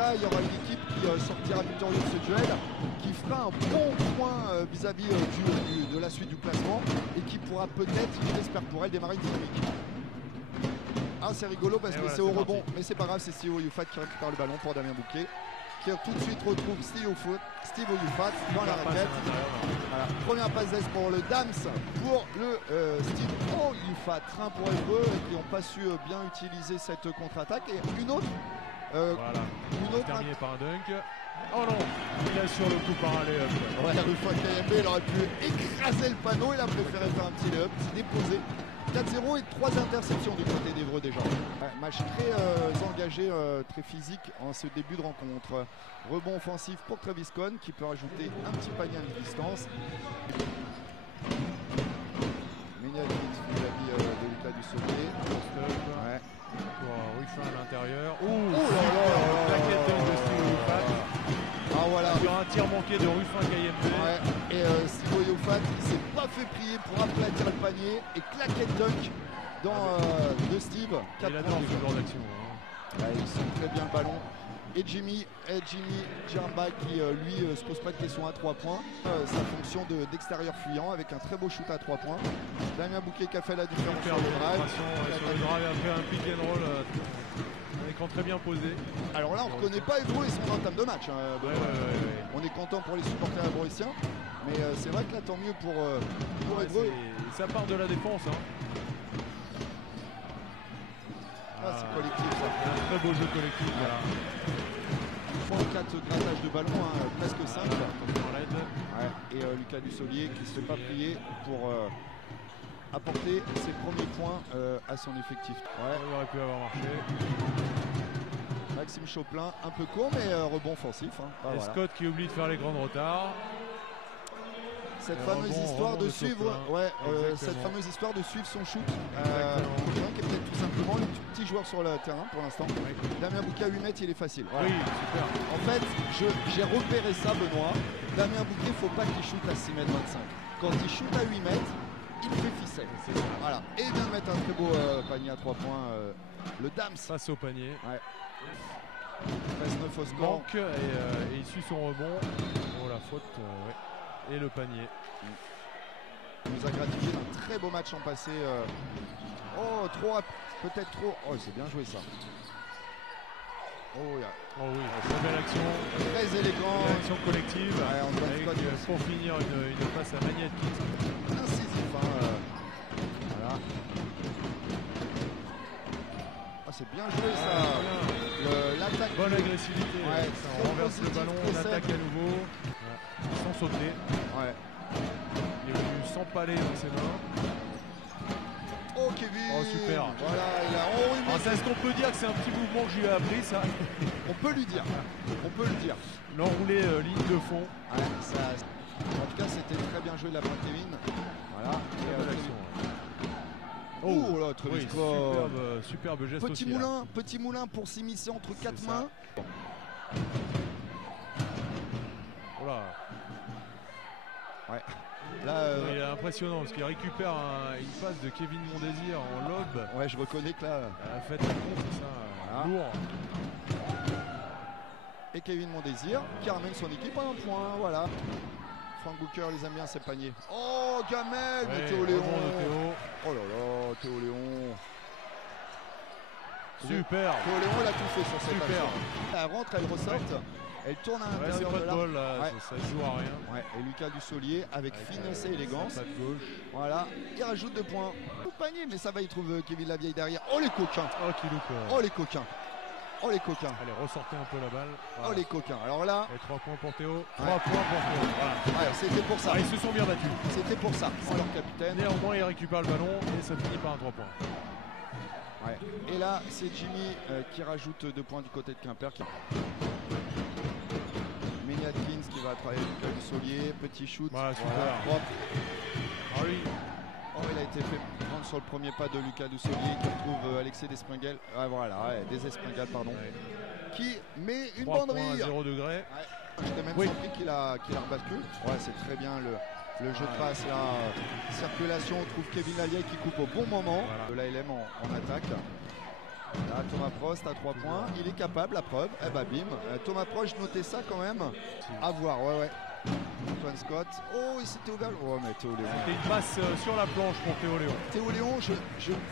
cas, il y aura une équipe qui sortira victorieuse de ce duel, qui fera un bon point vis-à-vis de la suite du classement et qui pourra peut-être, j'espère pour elle, démarrer une dynamique. Ah, c'est rigolo parce que c'est au rebond, mais c'est pas grave, c'est Steve Oyufat qui récupère le ballon pour Damien Bouquet, qui tout de suite retrouve Steve Oyufat dans la raquette. Voilà. Première passe d'Est pour le Dams, pour le Steve Oyufat, train pour Évreux, qui n'ont pas su bien utiliser cette contre-attaque. Et une autre. Voilà, une autre terminée par un dunk. Oh non, il a sur le coup par un layup. Ouais, Rufat KMB, il aurait pu écraser le panneau, il a préféré faire un petit layup, s'est déposé. 4-0 et 3 interceptions du côté d'Évreux déjà. Ouais, match très engagé, très physique en ce début de rencontre. Rebond offensif pour Travis Cohn qui peut rajouter un petit panier à distance. Méniadit vis-à-vis de Lucas Dussolier. Ouais. Pour Ruffin à l'intérieur. Oh là là, de Steve Oyufat. Ah voilà. Sur un tir manqué de Ruffin KMB. Ouais. Et Steve Oyufat qui s'est pas fait prier pour aplatir le panier et claquer le dunk de Steve. Il adore ce genre d'action. Hein. Ouais, il sent très bien le ballon. Et Jimmy Djeramba qui lui se pose pas de questions à 3 points. Sa fonction d'extérieur fuyant avec un très beau shoot à 3 points. Damien Bouquet qui a fait la différence sur le drive. Sur le drive après un pick and roll. Écran très bien posé. Alors là on ne reconnaît pas Évreux et son entame de match. Ouais. On est content pour les supporters évreuiens. Mais c'est vrai que là tant mieux pour Évreux. Ça part de la défense. Hein. Ah, c'est collectif ça. Un très beau jeu collectif. Voilà. 4 grattages de ballon, hein, presque 5. Ouais. Et Lucas Dussolier qui ne se fait pas plier pour apporter ses premiers points à son effectif. Ouais. Il aurait pu avoir marché. Maxime Choplin, un peu court mais rebond offensif. Hein. Et voilà. Scott qui oublie de faire les grands retards. Cette fameuse histoire de suivre, cette fameuse histoire de suivre son shoot. Qui est peut-être tout simplement le petit joueur sur le terrain pour l'instant. Oui. Damien Bouquet à 8 mètres, il est facile. Voilà. Oui, super. En fait, j'ai repéré ça, Benoît. Damien Bouquet, il ne faut pas qu'il shoot à 6 mètres 25. Quand il shoot à 8 mètres, il fait ficelle. Voilà. Et il vient de mettre un très beau panier à 3 points. Le Dams. Face au panier. Ouais. 13-9 au score. Manque et il suit son rebond. Oh la faute. Ouais. Et le panier. Il nous a gratifié d'un très beau match en passé. Oh, peut-être trop. Oh, c'est bien joué ça. Oh, yeah. Oh oui, très belle action. Très élégant. Une action collective. Ouais, avec, pour finir une passe à Magnetic. Incisif. Voilà. Oh, c'est bien joué ça. L'attaque. Bonne agressivité. Ouais, ça renverse le ballon, on attaque à nouveau. Sans sauter. Ouais. Il est venu s'empaler dans ses mains. Oh Kevin. Oh super. Voilà, il a est-ce qu'on peut dire que c'est un petit mouvement que je lui ai appris ça? On peut lui dire. On peut le dire. L'enroulé ligne de fond. Ouais, ça, en tout cas c'était très bien joué de la part de Kevin. Voilà. Oh là, très oui, superbe geste petit aussi, moulin, petit moulin pour s'immiscer entre 4 mains. Oh là. Ouais. Là, il est impressionnant parce qu'il récupère une passe de Kevin Mondésir en lob. Ouais, je reconnais que là. Faites un contre, ça. Voilà. Lourd. Et Kevin Mondésir qui ramène son équipe à un point. Voilà. Frank Booker les aime bien ses paniers. Oh, Gamel de Théo Léon. Oh là là, Théo Léon. Super. Théo Léon, il a tout fait sur cette action. Elle rentre, elle ressorte. Elle tourne à l'intérieur de ball, là. Ça joue à rien. Ouais. Et Lucas Dussolier avec finesse et élégance. Pas de gauche. Voilà, il rajoute 2 points. Au panier, mais ça va, il trouve Kevin Lavieille derrière. Oh les coquins. Oh qui loupe. Oh les coquins. Oh les coquins. Allez, ressortez un peu la balle. Voilà. Oh les coquins. Alors là. Et 3 points pour Théo. 3 points pour Théo. Voilà. Ouais, c'était pour ça. Ils se sont bien battus. C'était pour ça. C'est leur capitaine. Néanmoins, il récupère le ballon et ça finit par un 3 points. Ouais. Et là, c'est Jimmy qui rajoute 2 points du côté de Quimper. Méniadkins qui va travailler avec Lucas Dussolier. Petit shoot. Voilà, super. Voilà, propre. Ah oui. Oh, il a été fait prendre sur le premier pas de Lucas Dussolier qui retrouve Alexis Despringuel. Ouais, voilà, des Espringal, pardon. Ouais. Qui met une banderille. 0 degré. Ouais. J'étais même surpris qu'il a rebattu. Ouais, c'est très bien le jeu de passe là. Circulation, on trouve Kevin Lavieille qui coupe au bon moment. Voilà. De l'ALM en attaque. Là, Thomas Prost à 3 points. Il est capable, la preuve. Eh bah bim. Thomas Prost, je notais ça quand même. À voir, ouais. Antoine Scott. Oh, il s'était ouvert. Oh, mais Théo Léon. C'était une passe sur la planche pour Théo Léon. Théo Léon,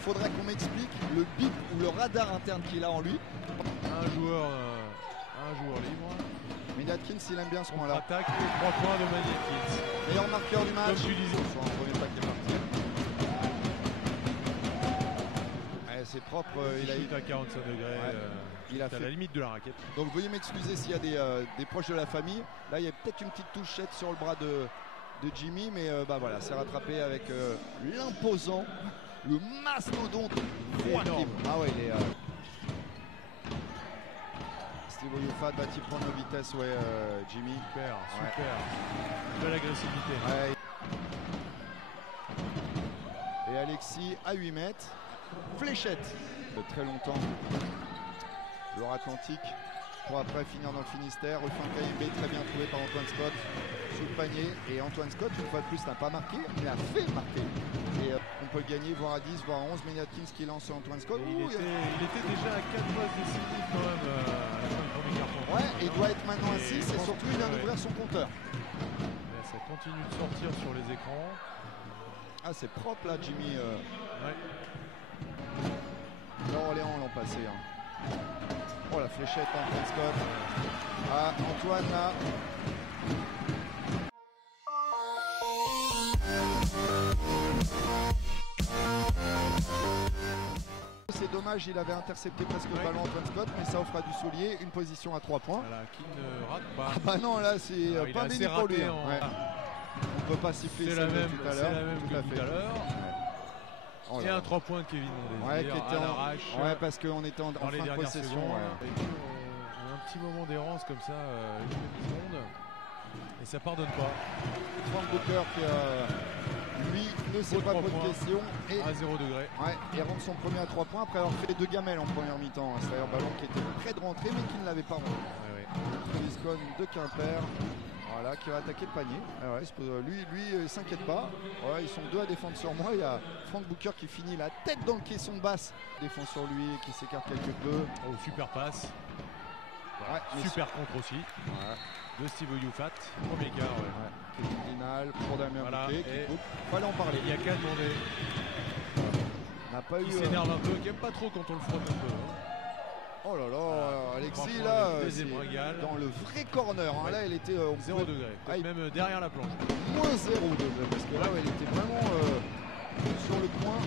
faudrait qu'on m'explique le bip ou le radar interne qu'il a en lui. Un joueur libre. Mais Atkins, il aime bien ce point-là. Attaque, 3 points de Manny Atkins. Meilleur marqueur du match. Comme tu disais. Sur un premier pack qui est parti. C'est propre, il a eu à 45 degrés. Il a à fait la limite de la raquette. Donc veuillez m'excuser s'il y a des proches de la famille. Là il y a peut-être une petite touchette sur le bras de Jimmy, mais bah voilà, c'est rattrapé avec l'imposant, le mastodonte énorme. Ah ouais, il est Steve Oyofat va-t-il prendre nos vitesses, Jimmy. Super. Belle agressivité. Ouais. Et Alexis à 8 mètres. Fléchette. Très longtemps. Loire-Atlantique pour après finir dans le Finistère. Rufin KIB très bien trouvé par Antoine Scott sous le panier. Et Antoine Scott, une fois de plus, n'a pas marqué, il a fait marquer. Et on peut le gagner, voire à 10, voire à 11. Manny Atkins qui lance Antoine Scott. Il était déjà à 4 passes décisives quand même à la fin du premier carton. Ouais, et il doit être maintenant à 6 et surtout il vient d'ouvrir son compteur. Mais ça continue de sortir sur les écrans. Ah, c'est propre là, Jimmy. Ouais. Orléans l'an passé. Oh, la fléchette Antoine Scott. Ah, Antoine là. C'est dommage, il avait intercepté presque le ballon Antoine Scott, mais ça offre à Dussolier une position à 3 points. Voilà, qui ne rate pas. Ah bah non, là c'est pas béni pour lui. On peut pas siffler celle de tout à l'heure. C'est la même que tout à l'heure. Oh et un 3 points de Kevin Mondesir qui était à l'arrache. Ouais, parce qu'on était en fin de possession. Et puis on a un petit moment d'errance comme ça, une demi-seconde. Et ça pardonne pas. Frank Booker qui lui ne s'est pas posé de questions. Et à 0 degré. Ouais, et rentre son premier à 3 points après avoir fait 2 gamelles en première mi-temps. C'est-à-dire un ballon qui était près de rentrer mais qui ne l'avait pas rentré. Travis Cohn de Quimper. Voilà, qui va attaquer le panier. Ah ouais, lui, il s'inquiète pas. Ouais, ils sont deux à défendre sur moi. Il y a Frank Booker qui finit la tête dans le caisson de basse. Défend sur lui, qui s'écarte quelque peu. Oh, super passe. Ouais, super contre aussi. De Steve Oyofat. Premier quart. Kevin Dinal pour Damien Bouquet qui coupe. Fallait en parler. Il n'y a qu'à demander. N'a pas qui s'énerve un peu, qui n'aime pas trop quand on le frotte un peu. Oh là là, Alexis là, dans le vrai corner. Là, il était 0 degré, même derrière la planche. Moins 0 degré, parce que là, il était vraiment sur le point.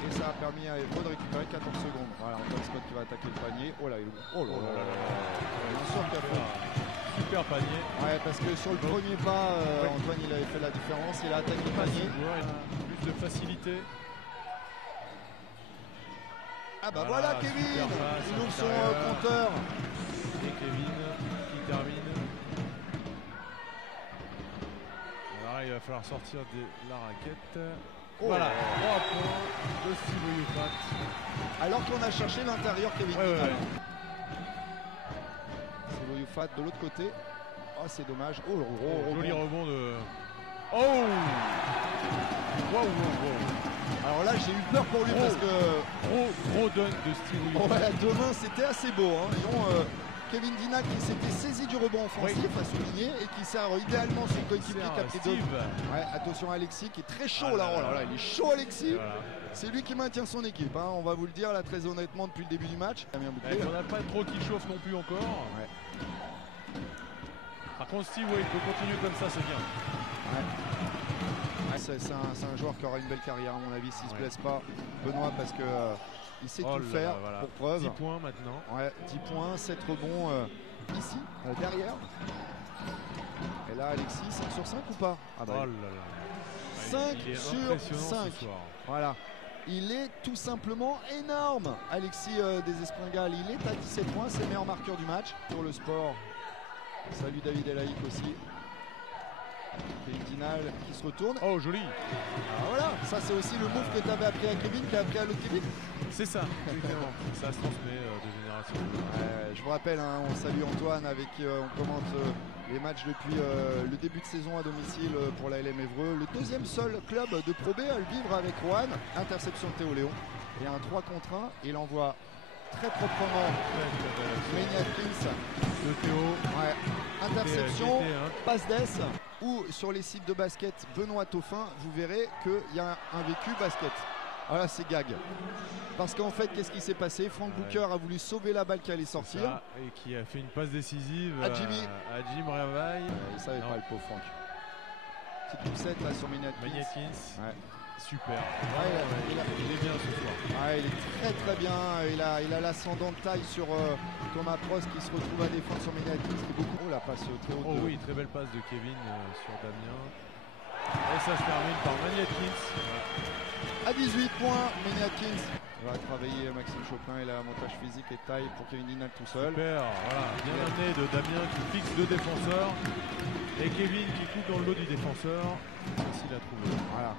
Et ça a permis à Ebro de récupérer 14 secondes. Voilà, Antoine Scott qui va attaquer le panier. Oh là, oh là là. Bien sûr qu'il a fait. Super panier. Ouais, parce que sur le premier pas, Antoine il avait fait la différence. Il a attaqué le panier. Plus de facilité. Ah bah voilà Kevin, il ouvre son compteur. Et Kevin qui termine. Alors là, il va falloir sortir de la raquette. Voilà, 3 points de Steve Oyofat. Alors qu'on a cherché l'intérieur Kevin. Steve Oyofat de l'autre côté. Oh c'est dommage. Oh, joli rebond de... Oh wow. Alors là j'ai eu peur pour lui parce que... Gros dunk de Steve Oyofat. Ouais, demain c'était assez beau. Kevin Dinal qui s'était saisi du rebond offensif à souligner et qui sert idéalement son coéquipier qui a pris deux. Ouais, attention Alexis qui est très chaud là. Oh là là, il est chaud Alexis. Voilà. C'est lui qui maintient son équipe. On va vous le dire là très honnêtement depuis le début du match. On n'a pas trop qui chauffe non plus encore. Ouais. Par contre Steve, il peut continuer comme ça, c'est bien. Ouais, c'est un joueur qui aura une belle carrière à mon avis s'il ne se blesse pas. Benoît parce que il sait tout faire pour preuve. 10 points maintenant. Ouais, 10 points, 7 rebonds ici, derrière. Et là Alexis, 5 sur 5 ou pas? Ah bah, oh là là. 5 sur 5. Voilà. Il est tout simplement énorme. Alexis des Espringales, il est à 17 points, c'est le meilleur marqueur du match. Sur le sport, salut David Elaïc aussi. Kevin Dinal qui se retourne. Oh joli. Alors voilà, ça c'est aussi le move que tu avais appris à Kevin, qui a appris à l'autre Kevin. C'est ça, exactement. Ça se transmet de génération. Je vous rappelle, on salue Antoine avec qui on commente les matchs depuis le début de saison à domicile pour la LM Évreux. Le deuxième seul club de Pro B à le vivre avec Roanne. Interception de Théo Léon. Et un 3 contre 1. Il envoie très proprement Meniatkins. De Théo. Ouais. Interception, passe d'ess. Ou sur les sites de basket Benoît Taufin, vous verrez qu'il y a un vécu basket. Voilà, c'est gag. Parce qu'en fait, qu'est-ce qui s'est passé? Frank Booker a voulu sauver la balle qui allait sortir. Ça, et qui a fait une passe décisive à Jimmy. À Jim Ravaille. Il savait pas, le pauvre Frank. Petite poussette là sur Meniatkins. Ouais. Super. Ouais, il est bien ce soir. Ouais, il est très bien. Il a l'ascendant de taille sur Thomas Prost qui se retrouve à défendre sur Meniatkins. Oh, la passe très haute. Oh oui, très belle passe de Kevin sur Damien. Et ça se termine par Meniatkins. À 18 points, Meniatkins va travailler Maxime Chopin. Il a un montage physique et taille pour Kevin Dinal tout seul. Super, voilà, bien amené de Damien qui fixe deux défenseurs. Et Kevin qui coupe dans le dos du défenseur. Facile à trouver. Voilà.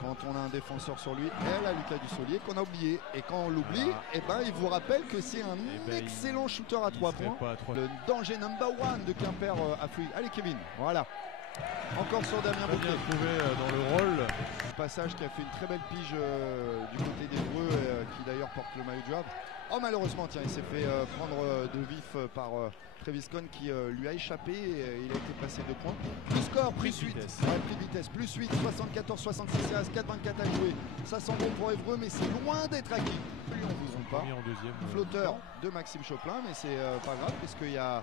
Quand on a un défenseur sur lui, elle a Lucas Dussolier qu'on a oublié. Et quand on l'oublie, il vous rappelle que c'est un excellent shooter à 3 points. Le danger number 1 de Quimper à Fluide. Allez Kevin, voilà. Encore sur Damien Bouquet. Bien trouvé dans le rôle. Passage qui a fait une très belle pige du côté des Breux, qui d'ailleurs porte le maillot du Havre. Oh malheureusement, tiens, il s'est fait prendre de vif par Travis Cohn qui lui a échappé. Il a été passé 2 points. Le score, plus 8. Ouais, plus de vitesse, plus 8, 74-66, il reste 4-24 à jouer. Ça sent bon pour Évreux, mais c'est loin d'être acquis. Plus on vous en pas. En deuxième, flotteur de Maxime Choplin, mais c'est pas grave, puisqu'il y a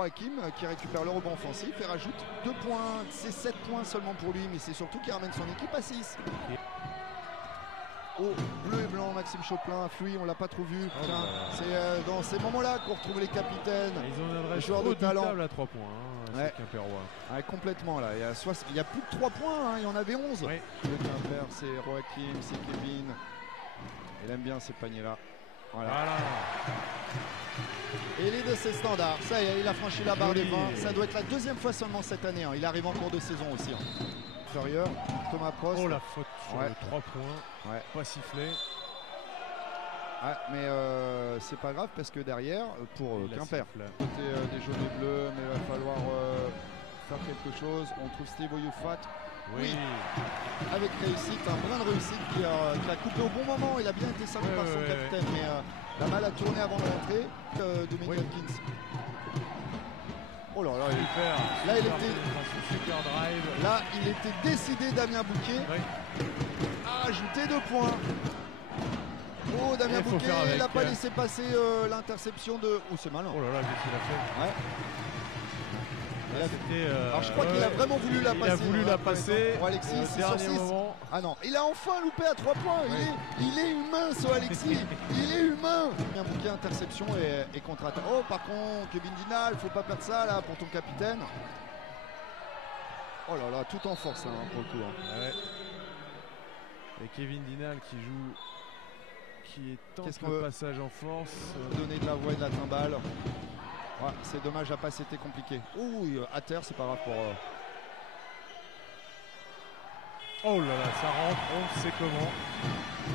Hakim qui récupère le rebond offensif et rajoute 2 points. C'est 7 points seulement pour lui, mais c'est surtout qu'il ramène son équipe à 6. Oh, bleu et blanc, Maxime Choplin, Fluy, on l'a pas trop vu. C'est dans ces moments-là qu'on retrouve les capitaines, les joueurs de talent. À 3 points, ouais. Complètement là. Il y a plus de 3 points, il y en avait 11. Ouais. Le Quimper, c'est Hakim, c'est Kevin. Il aime bien ces paniers-là. Voilà. Et il est de ses standards. Ça y est, il a franchi la barre des 20. Ça doit être la deuxième fois seulement cette année. Il arrive en cours de saison aussi. Inférieur, Thomas Prost. Oh la faute sur le 3 points. Ouais. Pas sifflé. Ouais, mais c'est pas grave parce que derrière, pour Quimper, côté des jaunes et bleus, mais il va falloir faire quelque chose. On trouve Steve Oyufat. Oui, avec réussite, un brin de réussite qui a coupé au bon moment. Il a bien été salué par son capitaine, mais la balle a tourné avant de rentrer de Meniatkins. Oh là là, il était décidé, Damien Bouquet, à ajouter 2 points. Oh, Damien Bouquet, il n'a pas laissé passer l'interception de... Oh, c'est malin. Oh là là, qu'est-ce qu'il a fait? Ouais. Alors je crois qu'il a vraiment voulu la passer. Il a voulu la passer pour Alexis, dernier moment. Ah non, il a enfin loupé à 3 points. Il est humain, ce Alexis. Il est humain. Un bouquet interception et contre-attaque. Oh, par contre, Kevin Dinal, faut pas perdre ça là pour ton capitaine. Oh là là, tout en force hein, pour le coup. Hein. Ouais. Et Kevin Dinal qui tente le passage en force. Donner de la voix et de la timbale. Ouais, c'est dommage, la passe était compliqué. Ouh, à terre, c'est pas grave pour... Oh là là, ça rentre, on sait comment.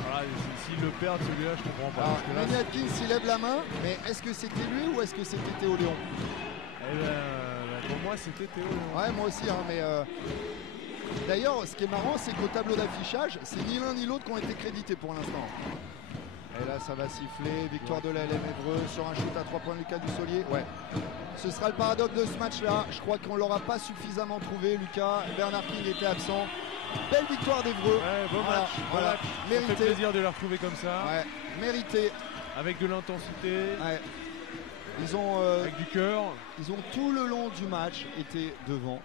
Voilà, s'il le perd celui-là, je comprends pas. Alors, Meniatkins, il lève la main, mais est-ce que c'était lui ou est-ce que c'était Théo Léon? Eh ben, pour moi, c'était Théo Léon. Ouais, moi aussi, hein, mais... D'ailleurs, ce qui est marrant, c'est qu'au tableau d'affichage, c'est ni l'un ni l'autre qui ont été crédités pour l'instant. Et là, ça va siffler. Victoire de la LM Évreux sur un shoot à 3 points de Lucas Dussolier. Ouais. Ce sera le paradoxe de ce match-là. Je crois qu'on ne l'aura pas suffisamment trouvé, Lucas. Bernard King était absent. Belle victoire d'Évreux. Ouais, bon match. Voilà. Mérité. Ça fait plaisir de les retrouver comme ça. Ouais, mérité. Avec de l'intensité. Ouais. Ils ont, avec du cœur. Ils ont tout le long du match été devant.